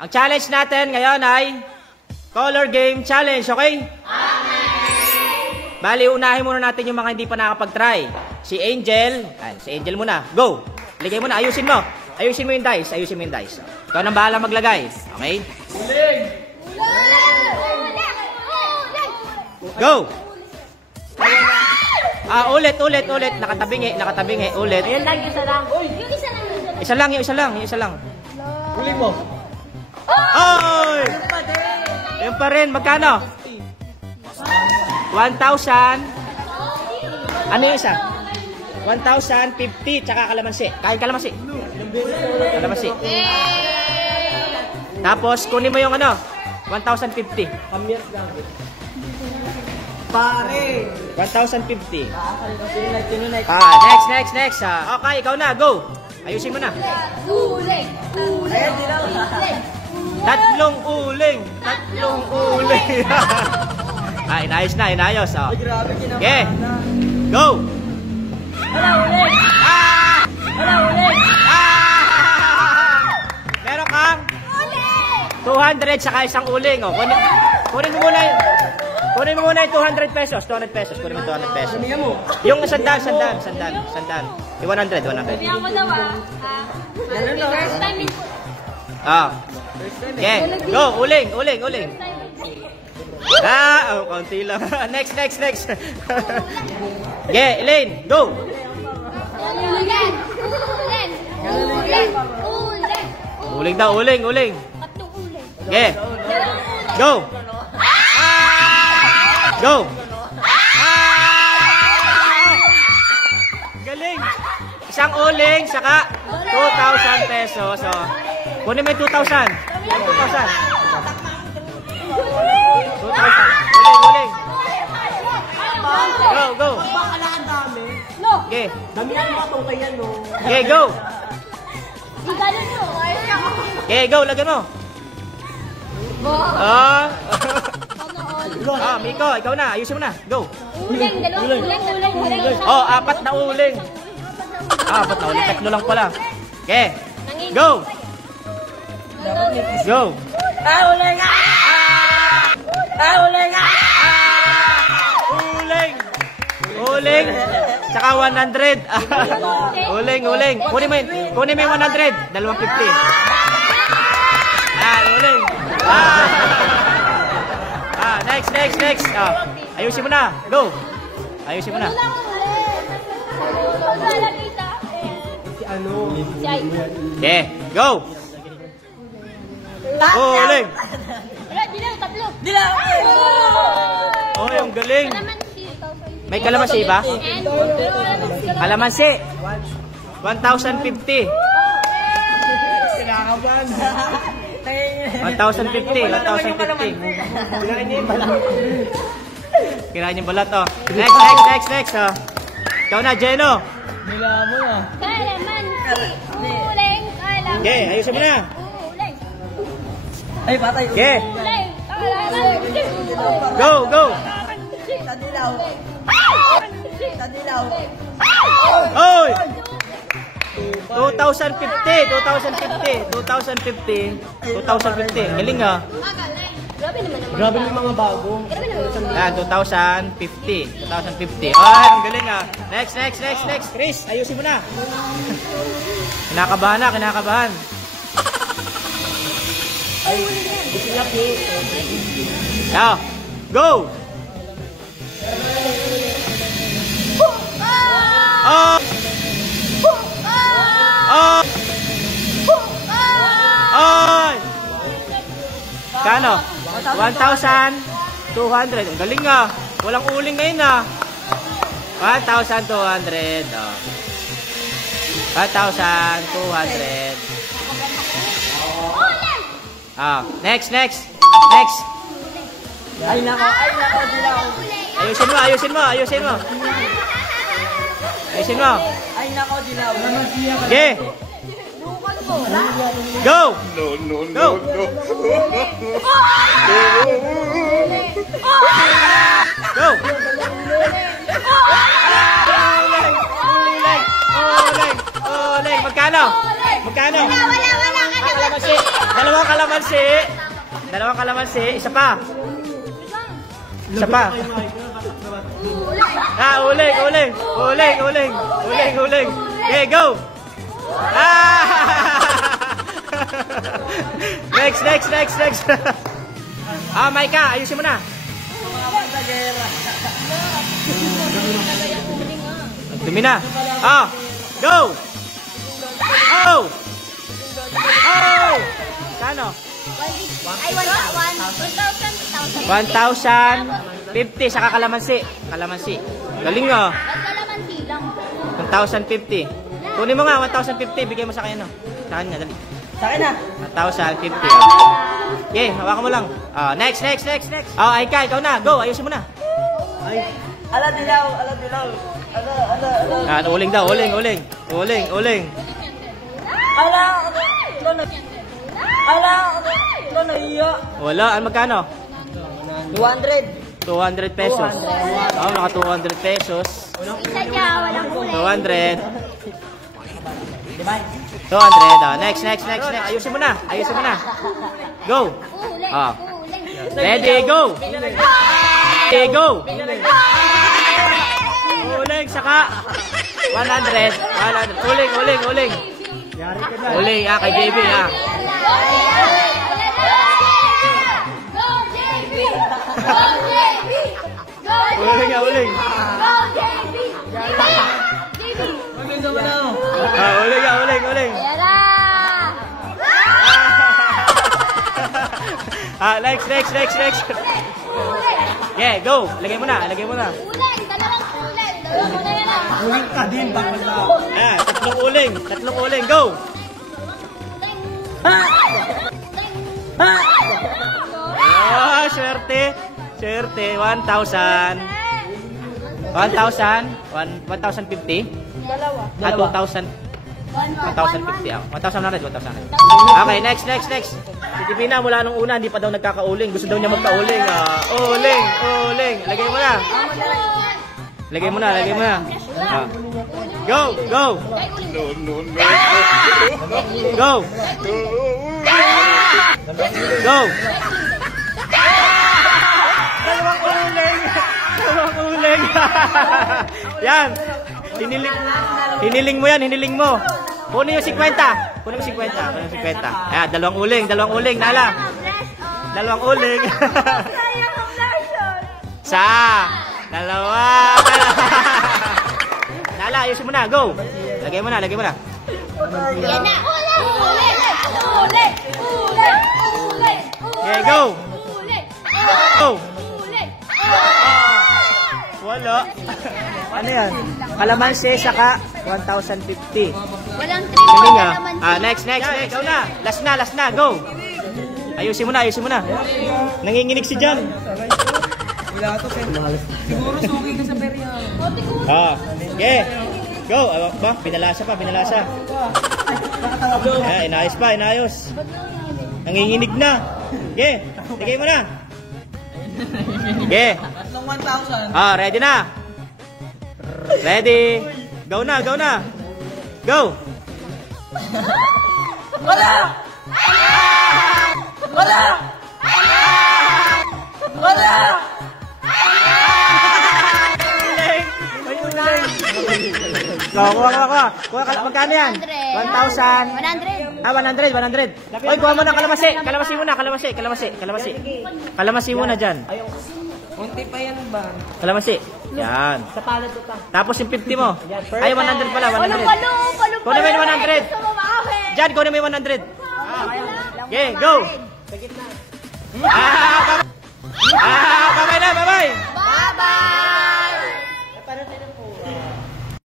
Ang challenge natin ngayon ay color game challenge, okay? Bali, unahin muna natin yung mga hindi pa nakapag-try. Si Angel. Si Angel muna. Go! Ligay mo na. Ayusin mo. Ayusin mo yung dice. Ayusin mo yung dice. Ikaw nang bahala maglagay. Okay? Go! Ulit. Nakatabingi. Ulit. Ayan lang, isa lang. Yung isa lang. Huli mo. Oy! Yung pa rin. Magkano? 1,000. Ano yung isa? 1,050 tsaka kalamansi. Kain kalamansi. Kalamansi. Tapos, kunin mo yung ano? 1,050. Kamyas lang. Pare! 1,050. Tinunay. Next. Okay, ikaw na. Go! Ayusin mo na. Ayan, dilaw. Tatlong uling. Inayos na. Oh. Grabe, kinabahan Okay. na. Go! Wala, ulit. Meron kang 200 saka isang uling. Oh. Kunin mo muna yung 200 pesos. 200 pesos. Kunin mo 200 pesos. Samihan mo. Yung sandal. Yung 100. Sabihan ko daw First time in... Okay. Go. Uling. Konti lang. Next. Okay, Elaine. Go. Uling daw. Okay. Go. Go. Galing. Isang uling, saka 2,000 pesos. So, kunin mo yung 2,000. 2,000. Uling. Go. Bakala ang dami. Okay. Dami ang matungkay yan, no? Okay, go. Okay, go. Lagyan mo. Miko, ikaw na. Ayusin mo na. Go. Uling. 4 na uling. 4 na uling. 3 lang pala. Okay. Go. Uling. Tsaka 100. Uling. Kunin mo yung 100. 250. Uling. Next. Ayusin mo na. Go. Ayusin mo na. Si ano? Okay. Go. Uling. Dilaw. Oh, yung galing. May kalamansi ba? Kalamansi. 1,050. Kinakabahan. 1,050. Kirain yung balat, oh. Next. Oh. Ikaw na, Jeno. Nila mo, ah. Uling. Okay, ayusin mo na. Ay, patay. Okay. Go. Tadilaw. Oy! 2,050. Galing, ah. Grabe yung mga bago. 2,050. Ang galing, ah. Next. Chris, ayusin mo na. Kinakabahan. Now, go! Kano? 1,200. Ang galing, ah. Walang uling ngayon, ah. 1,200. 1,200. Next. Ay, nako, dilaw. Ayusin mo. Ay, nako, dilaw. Okay. Go. No. Go. Uling. Magkano? Wala. Kalamansi. Dalawang kalamansi. Dalawang kalamansi. Isa pa. Isa pa. Uling. Okay, go. Next. Maika, ayusin mo na. Dumi na. Go. Kano? Ay, 1,050 saka kalamansi. Galing nga. Kalamansi lang. 1,050. Kunin mo nga, 1,050. Bigay mo sa kanya, no? Sa kanya, dali. Sa akin na. 1,050. Okay, hawakan mo lang. Next. Aika, ikaw na. Go, ayusin mo na. Ay. Ala dilaw. Ala. Uling daw, uling. Ala, iya. Wala, magkano? 200. 200 pesos. Naka 200 pesos. Isa dyan, walang kulay. 200. 200. Next. Ayusin mo na. Go. Ready, go. Uling, saka 100. Uling. Uling, kay JB, Uling. Uling. Next. Yeah, go. Lagay mo na. Dalawang kulay na. Uling ka din, bakit na? Tatlong uling, go. Swerte. 1,000. 1,050. Dalawa. 2,000. 1,050. 1,100. Okay, next. Si Divina mula nung una, hindi pa daw nagkakauling. Gusto daw niya magkauling. Uling. Lagay mo na. Go. Dalawang uling. Yan. Hiniling mo. Kunin yung 50. Ayan, dalawang uling. Nala. Dalawang uling. Dalawa. Nala, ayusin mo na. Go. Lagay mo na. Yan na. Okay, go. Wala. Ano yan? Kalamansi saka 1,050. Walang Galing next. Ikaw na. Last na. Go. Ayusin mo na. Nanginginig si Jan. Siguro suki ka sa perya. Okay. Go. Pinalasa pa. Inayos. Nanginginig na. Okay. Lagay mo na. Okay. Tatlong 1,000. Ready na. Ready. Go na. Go. Wala! Kuha ka. Magkano yan? 1,000. 100. Oy, kuha mo na kalamansi. Kalamansi muna dyan. Kunti pa yan ba? Kalamansi. Yan. Sa palad ko pa. Tapos yung 50 mo. Ay, 100 pala. 100. Kunin mo yung 100. Dyan, kunin mo yung 100. Okay, go.